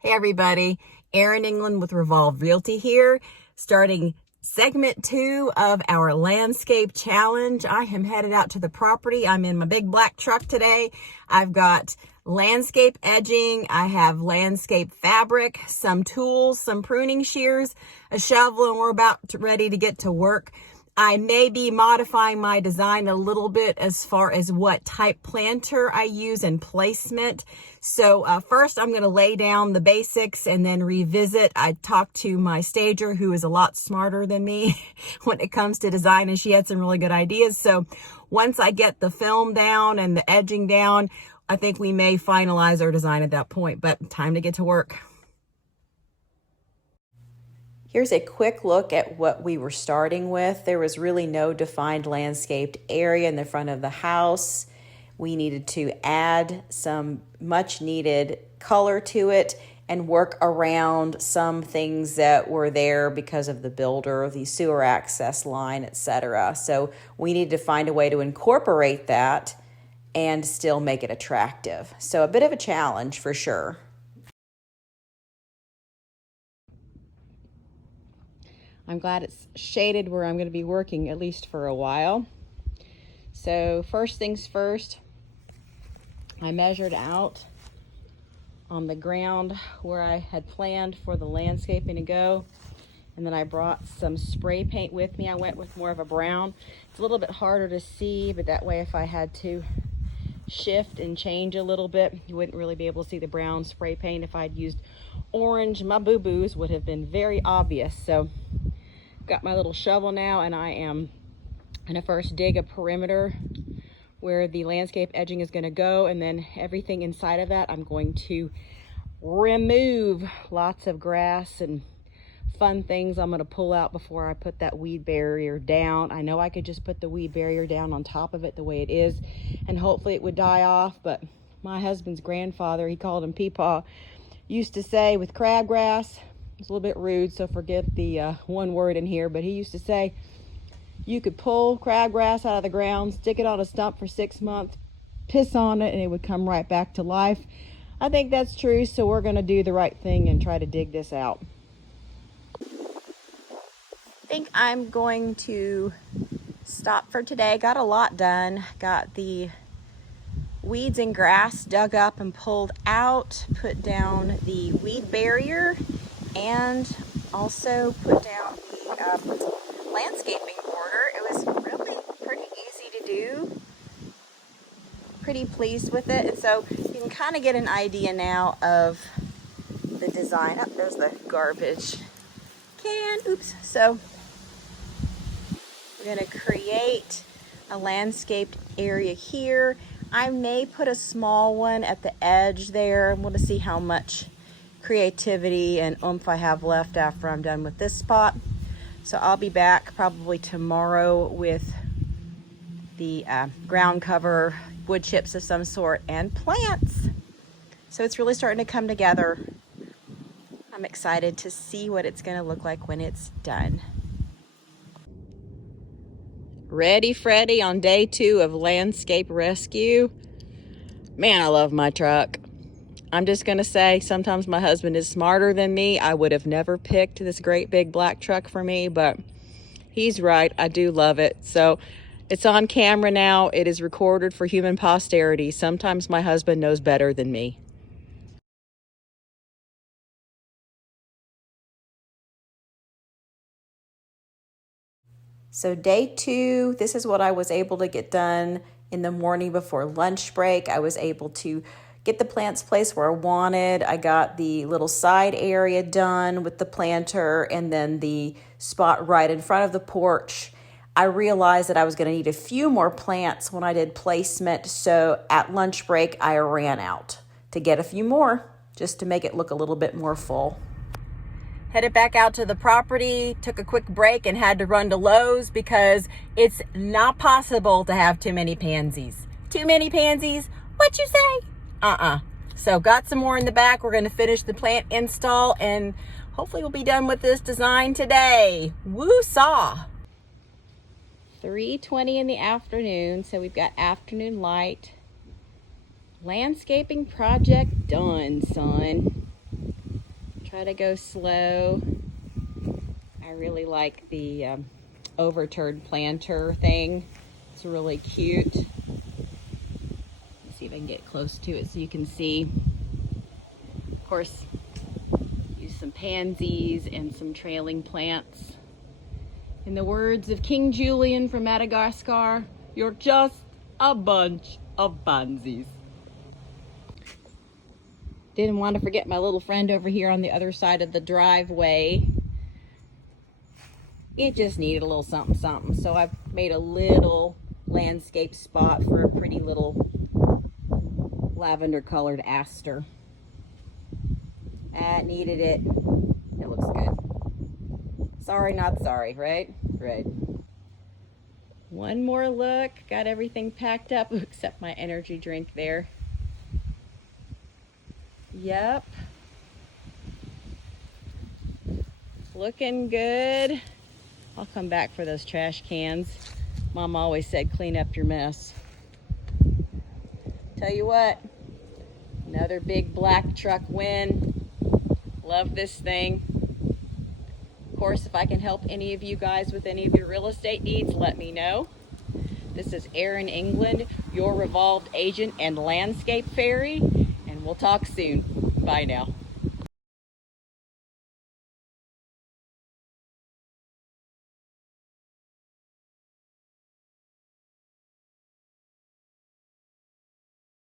Hey everybody, Erin England with Revolve Realty here, starting segment 2 of our landscape challenge. I am headed out to the property. I'm in my big black truck today. I've got landscape edging, I have landscape fabric, some tools, some pruning shears, a shovel, and we're about ready to get to work. I may be modifying my design a little bit as far as what type planter I use and placement. So first I'm going to lay down the basics and then revisit. I talked to my stager who is a lot smarter than me when it comes to design, and she had some really good ideas. So once I get the film down and the edging down, I think we may finalize our design at that point, but time to get to work. Here's a quick look at what we were starting with. There was really no defined landscaped area in the front of the house. We needed to add some much needed color to it and work around some things that were there because of the builder, the sewer access line, etc. So we needed to find a way to incorporate that and still make it attractive. So a bit of a challenge for sure. I'm glad it's shaded where I'm going to be working at least for a while. So first things first, I measured out on the ground where I had planned for the landscaping to go. And then I brought some spray paint with me. I went with more of a brown. It's a little bit harder to see, but that way if I had to shift and change a little bit, you wouldn't really be able to see the brown spray paint. If I'd used orange, my boo-boos would have been very obvious. So got my little shovel now, and I am gonna first dig a perimeter where the landscape edging is gonna go, and then everything inside of that I'm going to remove. Lots of grass and fun things I'm gonna pull out before I put that weed barrier down. I know I could just put the weed barrier down on top of it the way it is and hopefully it would die off, but my husband's grandfather, he called him Peepaw, used to say with crabgrass, it's a little bit rude, so forgive the one word in here, but he used to say you could pull crabgrass out of the ground, stick it on a stump for 6 months, piss on it, and it would come right back to life. I think that's true, so we're going to do the right thing and try to dig this out. I think I'm going to stop for today. Got a lot done. Got the weeds and grass dug up and pulled out, put down the weed barrier, and also put down the landscaping border. It was really pretty easy to do. Pretty pleased with it. And so you can kind of get an idea now of the design. Oh, there's the garbage can. Oops. So we're going to create a landscaped area here. I may put a small one at the edge there. I'm going to see how much creativity and oomph I have left after I'm done with this spot. So I'll be back probably tomorrow with the ground cover, wood chips of some sort, and plants. So it's really starting to come together. I'm excited to see what it's going to look like when it's done. Ready, Freddy, on day 2 of landscape rescue. Man, I love my truck. I'm just going to say sometimes my husband is smarter than me. I would have never picked this great big black truck for me, but he's right. I do love it. So it's on camera now. It is recorded for human posterity. Sometimes my husband knows better than me. So day 2, this is what I was able to get done in the morning before lunch break. I was able to get the plants placed where I wanted. I got the little side area done with the planter and then the spot right in front of the porch. I realized that I was going to need a few more plants when I did placement, so at lunch break I ran out to get a few more just to make it look a little bit more full. Headed back out to the property, took a quick break and had to run to Lowe's because it's not possible to have too many pansies. Too many pansies? What you say? So got some more in the back. We're going to finish the plant install and hopefully we'll be done with this design today. Woo-saw! 3:20 in the afternoon, so we've got afternoon light. Landscaping project done, son. Try to go slow. I really like the overturned planter thing. It's really cute. Let's see if I can get close to it so you can see. Of course, use some pansies and some trailing plants. In the words of King Julian from Madagascar, you're just a bunch of pansies. Didn't want to forget my little friend over here on the other side of the driveway. It just needed a little something something. So I've made a little landscape spot for a pretty little lavender colored aster. That needed it. It looks good. Sorry, not sorry, right? Right. One more look. Got everything packed up except my energy drink there. Yep. Looking good. I'll come back for those trash cans. Mom always said clean up your mess. Tell you what, another big black truck win. Love this thing. Of course, if I can help any of you guys with any of your real estate needs, let me know. This is Erin England, your Revolved agent and landscape fairy, and we'll talk soon. Bye now.